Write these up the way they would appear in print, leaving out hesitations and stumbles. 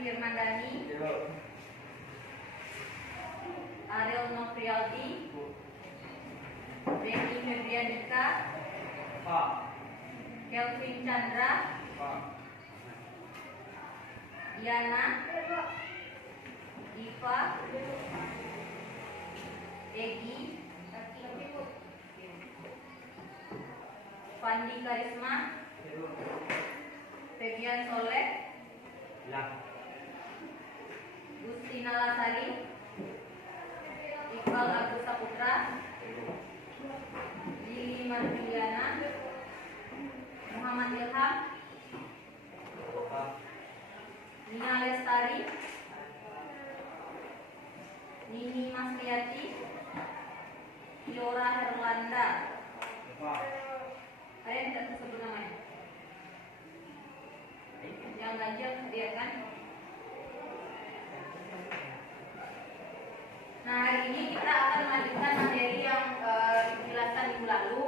Firmandani, Ariel Nofrialdi, Reni Febrianika, Kelvin Chandra, Yana, Iva, Egi, Fandi Karisma, Febian Soleh, Gustina Lasari, Iqbal Agus Saputra, Lili Marjuliana, Muhammad Ilham, Nina Lestari, Nini Masriati, Yora Herlanda. Kalian tidak tersebut namanya? Yang ganjil dia kan? Nah, hari ini kita akan melanjutkan materi yang dijelaskan minggu lalu.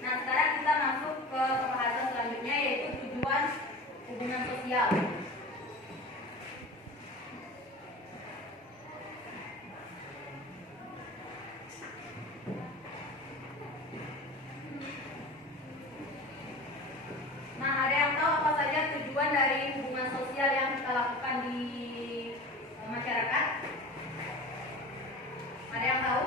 Nah, sekarang kita masuk ke pembahasan selanjutnya, yaitu tujuan hubungan sosial. Nah, ada yang tahu apa saja tujuan dari hubungan sosial yang kita lakukan di masyarakat? Ada yang tahu?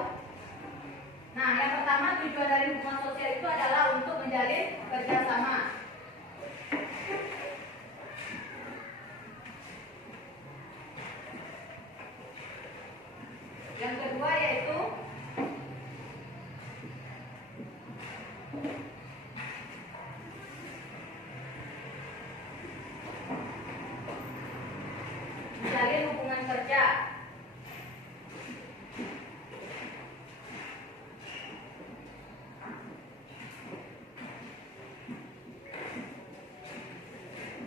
Nah, yang pertama tujuan dari hubungan sosial itu adalah untuk menjalin kerjasama. Yang kedua yaitu menjalin hubungan kerja.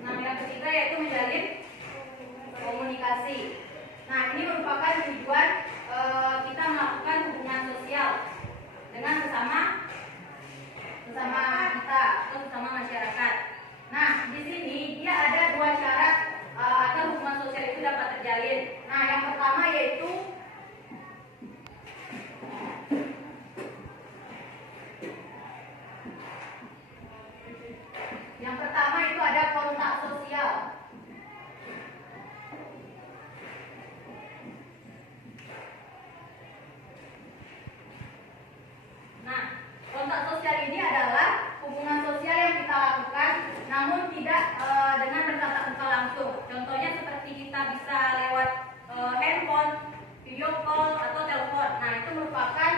Nah, yang ketiga yaitu menjalin komunikasi. Nah, ini merupakan tujuan kita melakukan hubungan sosial dengan sesama kita atau sesama masyarakat. Nah, di sini dia ada dua syarat agar hubungan sosial itu dapat terjalin. Nah, yang pertama yaitu ada kontak sosial. Nah, kontak sosial ini adalah hubungan sosial yang kita lakukan namun tidak dengan bertatap muka langsung. Contohnya seperti kita bisa lewat handphone, video call atau telepon. Nah, itu merupakan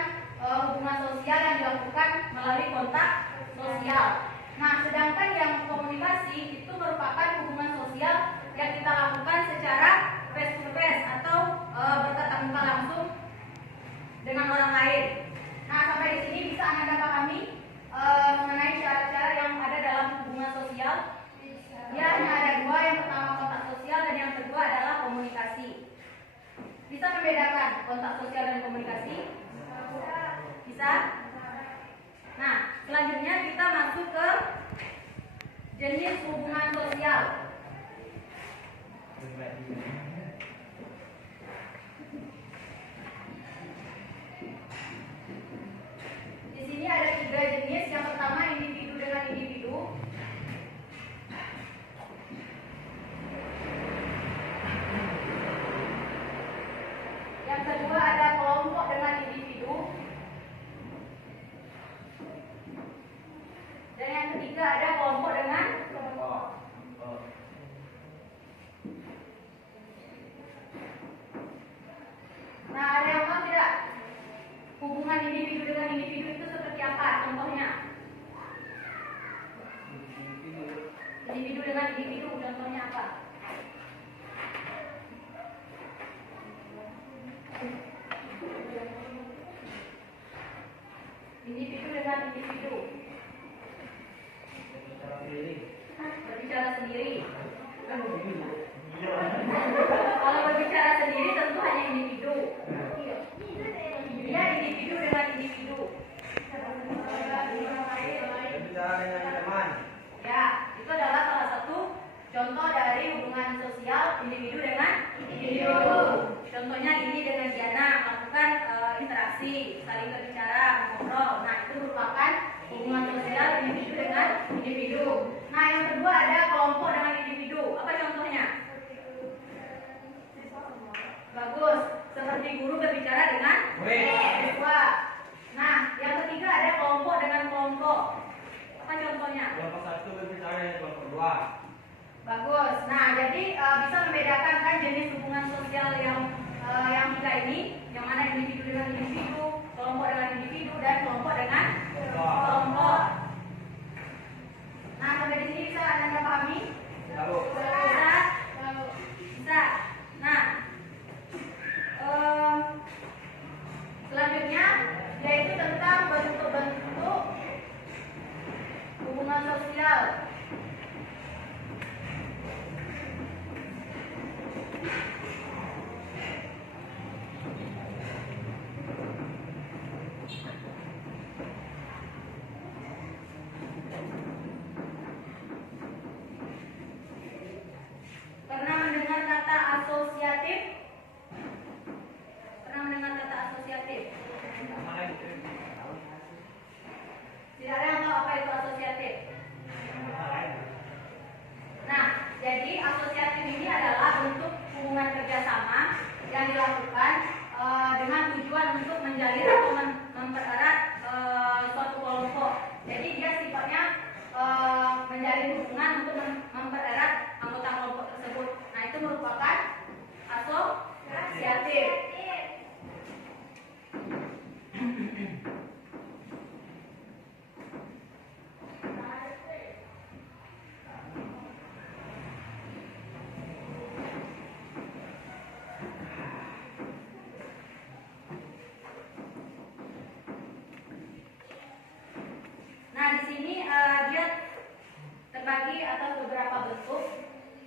hubungan sosial yang dilakukan melalui kontak sosial. Nah, sedangkan yang komunikasi itu merupakan hubungan sosial yang kita lakukan secara face to face atau bertatap muka langsung dengan orang lain. Nah, sampai di sini bisa Anda pahami mengenai syarat-syarat yang ada dalam hubungan sosial. Ya, hanya ada dua, yang pertama kontak sosial dan yang kedua adalah komunikasi. Bisa membedakan kontak sosial dan komunikasi? Bisa? Nah, selanjutnya kita masuk ke jenis hubungan sosial. Di sini ada 3 jenis. Yang pertama individu dengan individu. Yang kedua ada kelompok dengan individu. Dan yang ketiga ada kelompok dengan kelompok. Nah, ada yang tahu tidak hubungan individu dengan individu itu seperti apa? Contohnya individu dengan individu, contohnya apa? Individu dengan individu berbicara sendiri. Kalau berbicara sendiri tentu hanya individu. Dia individu dengan individu. Berbicara dengan teman. Ya, itu adalah salah satu contoh dari hubungan sosial individu dengan hubungan sosial. Pernah mendengar kata asosiatif? Pernah mendengar kata asosiatif? Tidak ada yang tahu apa itu asosiatif? Nah, jadi asosiatif ini adalah bentuk hubungan kerjasama yang dilakukan dengan tujuan untuk menjalin atau mempererat suatu kelompok. Jadi dia sifatnya menjalin hubungan untuk mempererat anggota kelompok tersebut. Nah, itu merupakan asosiatif. Nah, di sini dia terbagi atas beberapa bentuk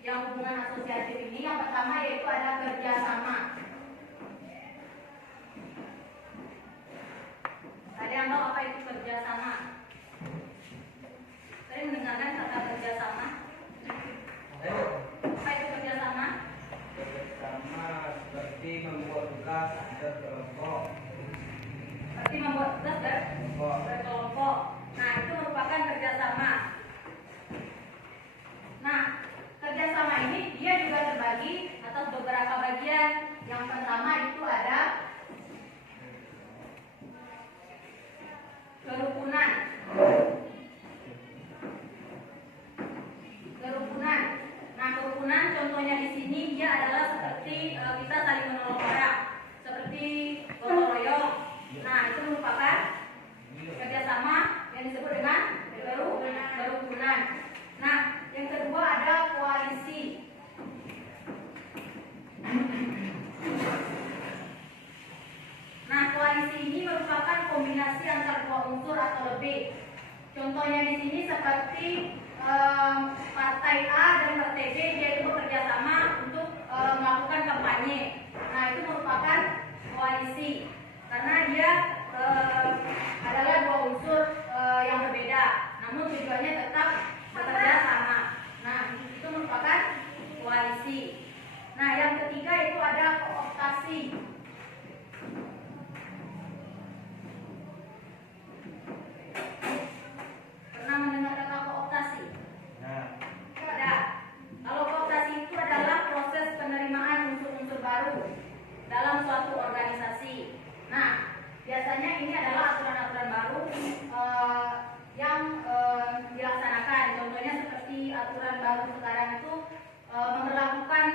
yang hubungan asosiatif ini. Yang pertama yaitu ada kerjasama. Ada yang tahu apa itu kerjasama? Saya mendengarkan kata kerjasama. Apa itu kerjasama? Kerjasama seperti membuat tugas berkelompok. Seperti membuat tugas berkelompok. Nah, itu merupakan kerjasama. Nah, kerjasama ini dia juga terbagi atas beberapa bagian. Yang pertama itu ada kerukunan. Kerukunan. Nah, kerukunan contohnya di sini dia adalah seperti kita saling menolong orang, seperti gotong royong. Nah, itu merupakan kerjasama yang disebut dengan kerukunan. Nah, yang kedua ada koalisi. Nah, koalisi ini merupakan kombinasi antara dua unsur atau lebih. Contohnya di sini seperti partai A dan partai B dia itu bekerja sama untuk melakukan kampanye. Nah, itu merupakan koalisi karena dia adalah dua unsur yang berbeda, namun tujuannya tetap bekerja sama. Nah, itu merupakan koalisi. Nah, yang ketiga itu ada kooptasi. Pernah mendengar kata kooptasi? Nah, Ada. Kalau kooptasi itu adalah proses penerimaan unsur-unsur baru dalam suatu organisasi. Nah, biasanya ini adalah aturan-aturan baru yang dilaksanakan. Contohnya seperti aturan baru sekarang itu memperlakukan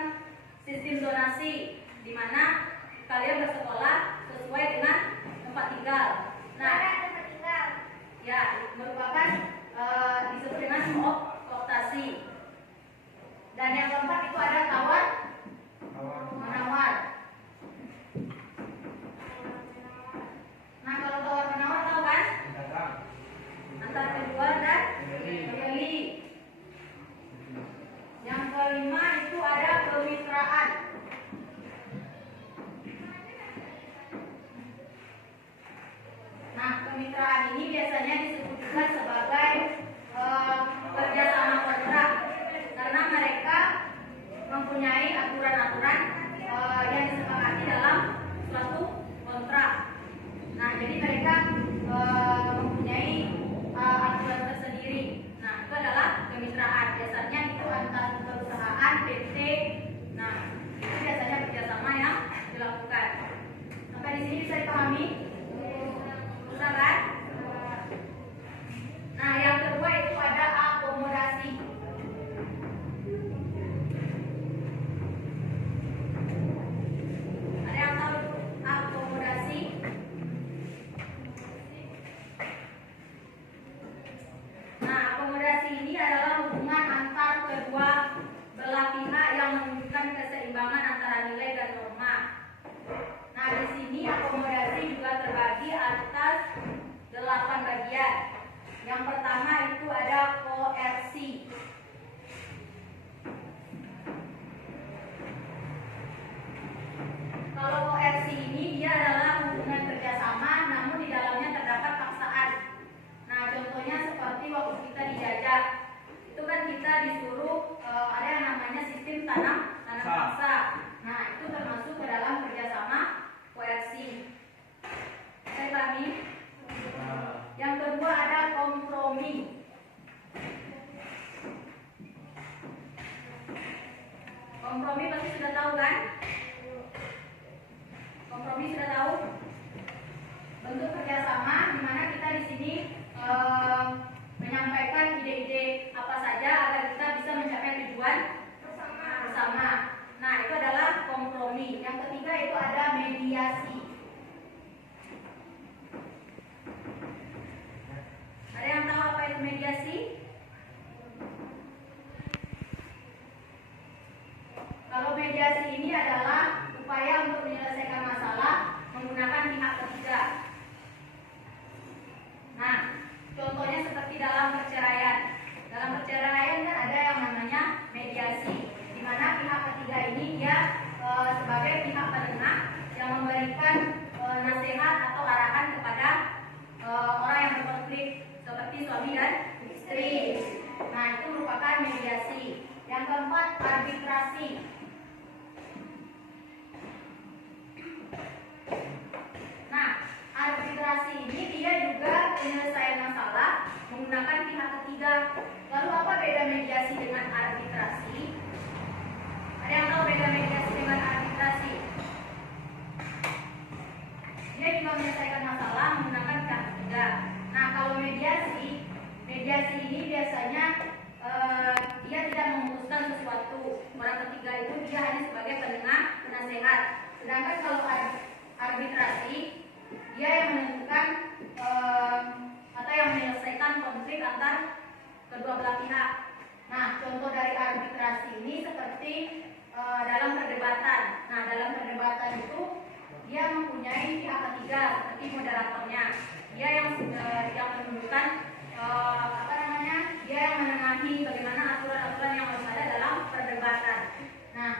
sistem zonasi, di mana kalian bersekolah sesuai dengan tempat tinggal. Nah, ya merupakan disebut dengan kooptasi. Dan yang keempat itu ada tawar menawar. Nah, kalau tawar menawar tahu kan? dagang. Antara penjual dan pembeli. Yang kelima itu ada kemitraan. Nah, kemitraan ini biasanya disebut juga sebagai kerjasama kontrak karena mereka mempunyai aturan-aturan yang disepakati dalam suatu kontrak. Nah, jadi mereka mempunyai aturan tersendiri. Nah, itu adalah kemitraan. Biasanya itu antar perusahaan, PT. Nah, itu biasanya kerjasama yang dilakukan. Sampai di sini bisa dipahami? Bisa kan? Nah, yang kedua itu ada akomodasi. Ada yang tahu akomodasi? Nah, akomodasi ini adalah hubungan antar kedua belah pihak yang menunjukkan keseimbangan antara nilai dan norma. Nah, di sini akomodasi juga terbagi atas 8 bagian. Yang pertama itu ada Kalau koersi ini dia adalah hubungan kerjasama, namun di dalamnya terdapat paksaan. Nah, contohnya seperti waktu kita dijajah, itu kan kita disuruh ada yang namanya sistem tanam paksa. Nah, itu termasuk ke dalam kerjasama koersi. Saya pahami? Yang kedua ada kompromi. Kompromi pasti sudah tahu kan? Kompromi sudah tahu? Bentuk kerjasama di mana kita di sini menyampaikan ide-ide apa saja agar kita bisa mencapai tujuan bersama. Nah, itu adalah kompromi. Yang ketiga itu ada mediasi. Ada yang tahu apa itu mediasi? Kalau mediasi ini adalah upaya untuk menyelesaikan masalah menggunakan pihak ketiga. Nah, contohnya seperti dalam perceraian. Dalam perceraian kan ada yang namanya mediasi, di mana pihak ketiga ini dia sebagai pihak penengah yang memberikan nasihat atau arahan kepada orang yang berkonflik seperti suami dan istri. Nah, itu merupakan mediasi. Yang keempat, arbitrasi. Nah, arbitrasi ini dia juga penyelesaian masalah menggunakan pihak ketiga. Lalu apa beda mediasi dengan arbitrasi? Ada yang tahu beda mediasi dengan arbitrasi? Dia juga menyelesaikan masalah menggunakan pihak ketiga. Nah, kalau mediasi ini biasanya dia tidak memutuskan sesuatu. Orang ketiga itu dia hanya sebagai penengah, penasehat. Sedangkan kalau arbitrasi dia yang menentukan atau yang menyelesaikan konflik antar kedua belah pihak. Nah, contoh dari arbitrasi ini seperti dalam perdebatan. Nah, dalam perdebatan itu dia mempunyai pihak ketiga seperti moderatornya. Dia yang menentukan dia yang menengahi bagaimana aturan-aturan yang harus ada dalam perdebatan. Nah,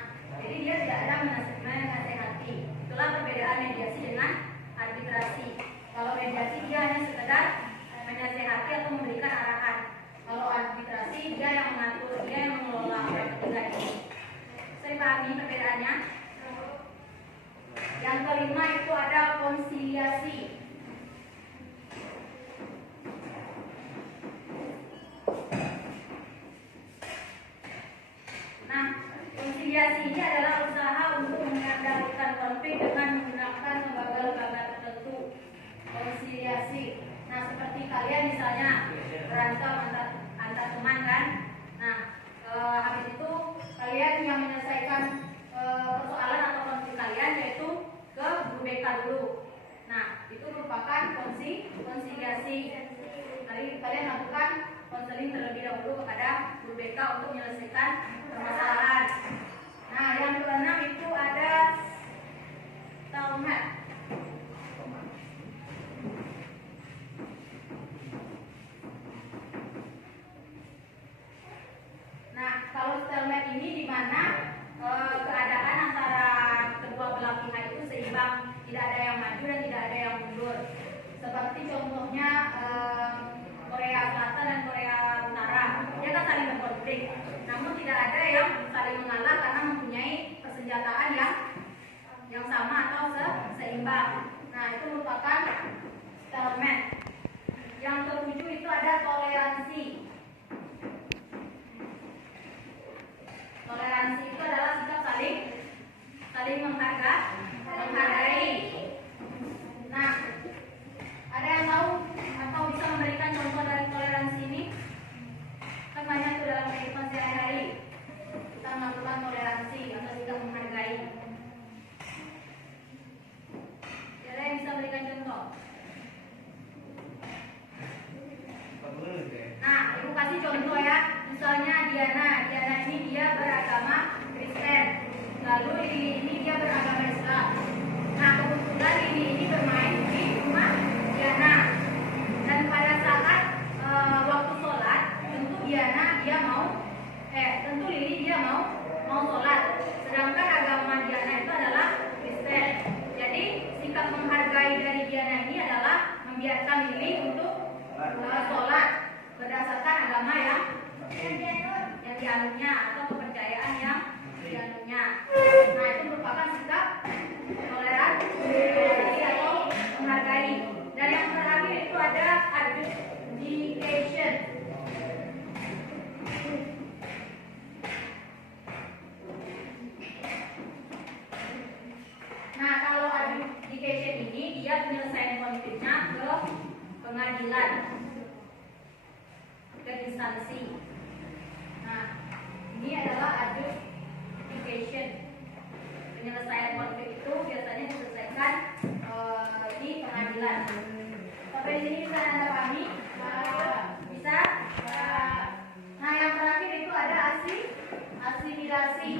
jadi dia tidak ada menasihati. Itulah perbedaan mediasi dengan arbitrasi. Kalau mediasi dia hanya sekedar menasihati atau memberikan arahan. Kalau arbitrasi dia yang mengatur, dia yang mengelola pihak ketiga ini. Saya pahami perbedaannya. Yang kelima itu ada konsiliasi. Nah, konsiliasi ini adalah usaha untuk mengendalikan konflik dengan menggunakan lembaga-lembaga tertentu. Konsiliasi. Nah, seperti kalian misalnya berantem antar teman kan. Nah, habis itu kalian yang menyelesaikan persoalan atau konflik kalian yaitu ke guru BK dulu. Nah, itu merupakan konsiliasi. Kalian lakukan konseling terlebih dahulu kepada guru BK untuk menyelesaikan permasalahan. Nah, yang keenam itu ada stalemate. Nah, kalau stalemate ini di mana keadaan antara kedua belah pihak itu seimbang, tidak ada yang maju dan tidak ada yang mundur. Seperti contohnya Korea Selatan dan Korea Utara, dia kan saling berkonflik, namun tidak ada yang saling mengalah karena mempunyai persenjataan yang sama atau seimbang. Nah, itu merupakan stalemate. Yang ketujuh itu ada toleransi. Toleransi itu adalah sikap saling menghargai. Nah, ada yang tahu atau bisa memberikan contoh dari toleransi ini? Kan banyak itu dalam kehidupan sehari-hari kita melakukan toleransi atau sikap menghargai. Ada yang bisa memberikan contoh? Nah, ibu kasih contoh ya. Misalnya Diana ini dia beragama Kristen, lalu Lili ini dia beragama Islam. Nah, kebetulan Lili ini bermain di rumah Diana, dan pada saat waktu sholat tentu Diana dia mau tentu Lili dia mau sholat. Sedangkan agama Diana itu adalah Kristen. Jadi sikap menghargai dari Diana ini adalah membiarkan Lili untuk sholat berdasarkan agama yang dianutnya atau kepercayaan yang dianutnya. Nah, itu merupakan sikap toleransi atau menghargai. Dan yang terakhir itu ada adjudication. Nah, kalau adjudication ini dia penyelesaian konfliknya ke pengadilan, ke instansi. Nah, ini adalah adjudication. Penyelesaian konflik itu biasanya diselesaikan di pengadilan. Sampai di sini bisa Anda pahami? Bisa? Nah, yang terakhir itu ada asimilasi.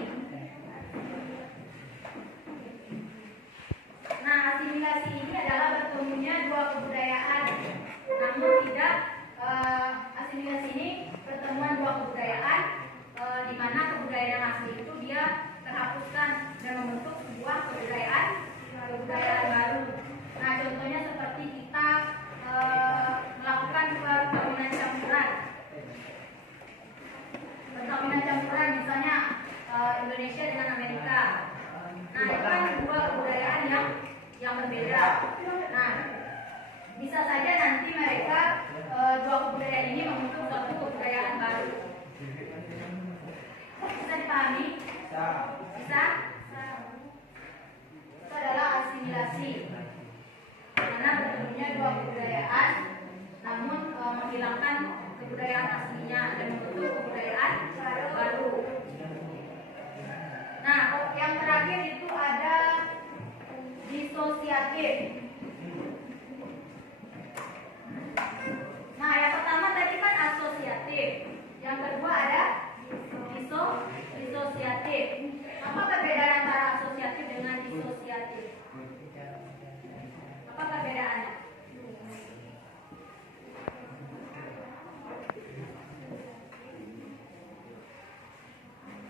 Nah, asimilasi ini adalah bertemunya dua kebudayaan. Namun tidak asimilasi ini pertemuan dua kebudayaan di mana kebudayaan asli itu dia terhapuskan dan membentuk sebuah kebudayaan baru. Nah, contohnya seperti kita melakukan perkawinan campuran misalnya Indonesia dengan Amerika. Nah, itu kan dua kebudayaan yang berbeda. Nah, bisa saja nanti mereka dua kebudayaan ini membentuk suatu kebudayaan baru. Bisa dipahami? Bisa? Itu adalah asimilasi. Karena bertemunya dua kebudayaan, namun menghilangkan kebudayaan aslinya dan membentuk kebudayaan baru. Nah, yang terakhir itu ada disosiatif. Nah, yang pertama tadi kan asosiatif. Yang kedua ada disosiatif. Apa perbedaan antara asosiatif dengan disosiatif? Apa perbedaannya?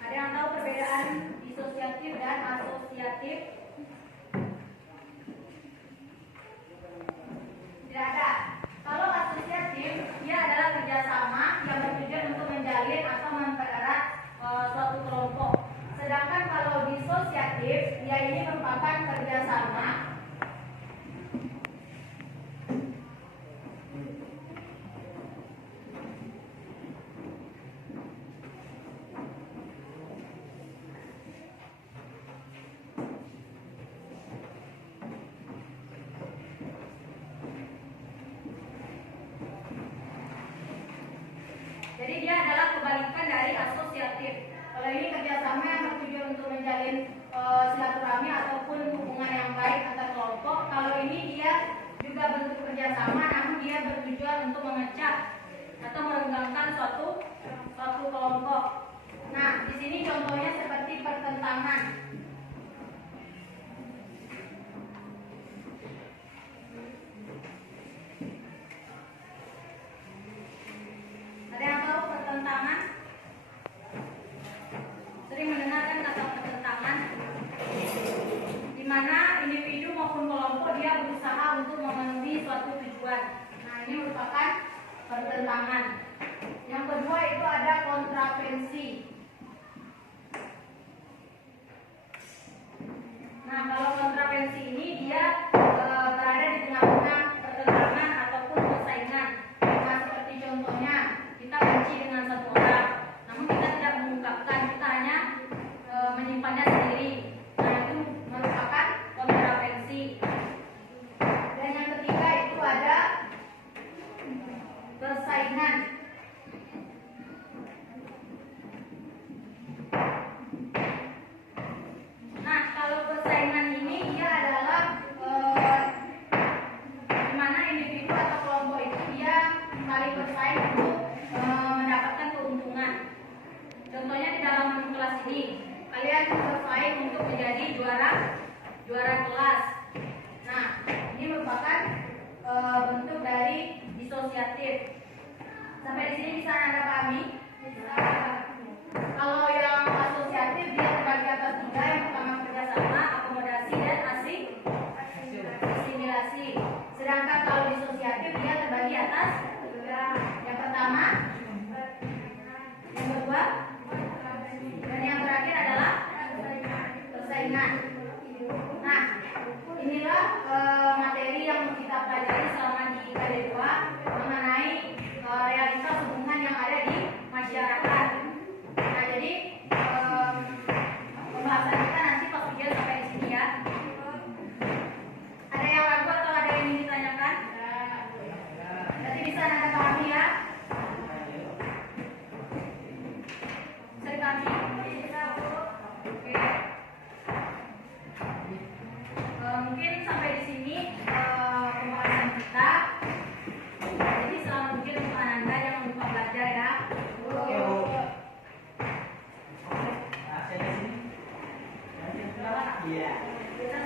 Ada yang tahu perbedaan disosiatif dan asosiatif? Tidak ada. Kalau asosiatif, dia adalah kerjasama yang bertujuan untuk menjalin atau mempererat suatu kelompok. Sedangkan kalau disosiatif, dia ini merupakan kerjasama Jadi dia adalah kebalikan dari asosiatif. Kalau ini kerjasama yang bertujuan untuk menjalin silaturahmi ataupun hubungan yang baik antar kelompok. Kalau ini dia juga bentuk kerjasama, namun dia bertujuan untuk memecah atau merenggangkan suatu kelompok. Nah, di sini contohnya seperti pertentangan. Ada yang tahu pertentangan? Sering mendengarkan kata pertentangan, di mana individu maupun kelompok dia berusaha untuk memenuhi suatu tujuan. Nah, ini merupakan pertentangan. Yang kedua itu ada kontravensi. Nah, kalau kontravensi ini dia berada di tengah-tengah pertentangan ataupun persaingan. Nah, seperti contohnya kita benci dengan satu orang, namun kita tidak mengungkapkan, kita hanya menyimpannya sendiri. Nah, itu merupakan kontravensi. Dan yang ketiga itu ada persaingan. Nah, kalau persaingan ini dia adalah di mana individu atau kelompok itu dia saling bersaing untuk mendapatkan keuntungan. Contohnya di dalam kelas ini, kalian bersaing untuk menjadi juara kelas. Nah, ini merupakan bentuk dari disosiatif. Sampai di sini bisa Anda pahami? dipahami? Kalau yang asosiatif dia terbagi atas tiga. Yang pertama kerjasama, akomodasi, dan asimilasi. Sedangkan kalau disosiatif dia terbagi atas tiga. Yang pertama, yang kedua, dan yang terakhir adalah persaingan. Nah, inilah materi yang kita pelajari selama di KD2 mengenai realitas hubungan yang ada di masyarakat. Nah, jadi pembahasan kita nanti pas video sampai di sini ya. Ada yang ragu atau ada yang ingin ditanyakan? Nanti bisa Anda pahami ya. Bisa dipahami? Oke. Mungkin sampai di sini pembahasan kita. Jadi selamat pikir untuk Anda, jangan lupa belajar ya. Oke, Bu. Nah, saya di sini. Iya. Kita